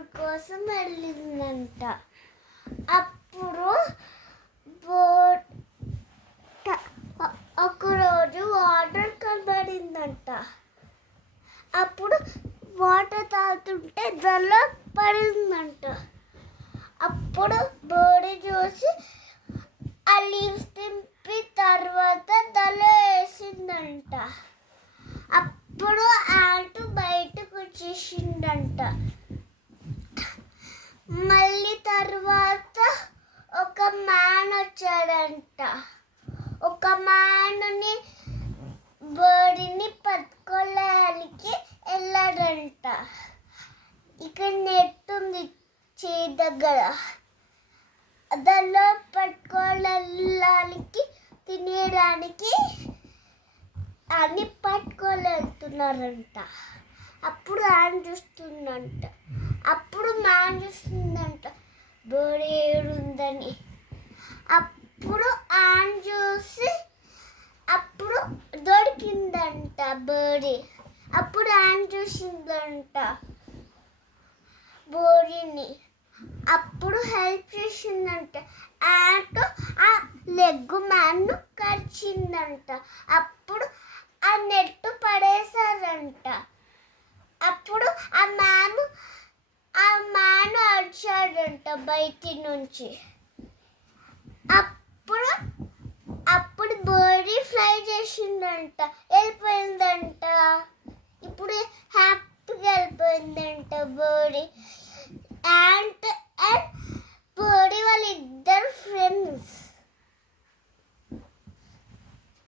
Water కోసం వెళ్ళిందంట. అప్పుడు boat ఒకరోజు వాటర్ కనబడిందంట. అప్పుడు వాటర్ తాగుతుంటే దానిలో పడిందంట. అప్పుడు బోడి చూసి ఆ లీవ్స్ తింపి తర్వాత దానిలో వేసిందంట. అప్పుడు యాంట్ బయటకు వచ్చేసిందంట. మళ్ళీ తర్వాత ఒక మ్యాన్ వచ్చాడంట. ఒక మ్యాన్ని బర్డ్ని పట్టుకోవడానికి వెళ్ళాడంట. ఇక్కడ నెట్ ఉంది చేయి దగ్గర, దానిలో పట్టుకోవడానికి తినేయడానికి అని పట్టుకోలేతున్నారంట. అప్పుడు మ్యాన్ చూస్తుందంట. అప్పుడు మ్యాన్ చూస్తుందంట బర్డ్ ఏడుందని. అప్పుడు మ్యాన్ చూసి అప్పుడు దొరికిందంట బర్డ్. అప్పుడు మ్యాన్ చూసిందంట బోడిని. అప్పుడు హెల్ప్ చేసిందంట. యాంట్ ఆ లెగ్ మ్యాన్ను కరిచిందంట. అప్పుడు ఆ నెట్ పడేశారంట. అప్పుడు ఆ మ్యాన్ అరిచాడంట బయటి నుంచి. అప్పుడు బర్డ్ ఫ్లై చేసిందంట.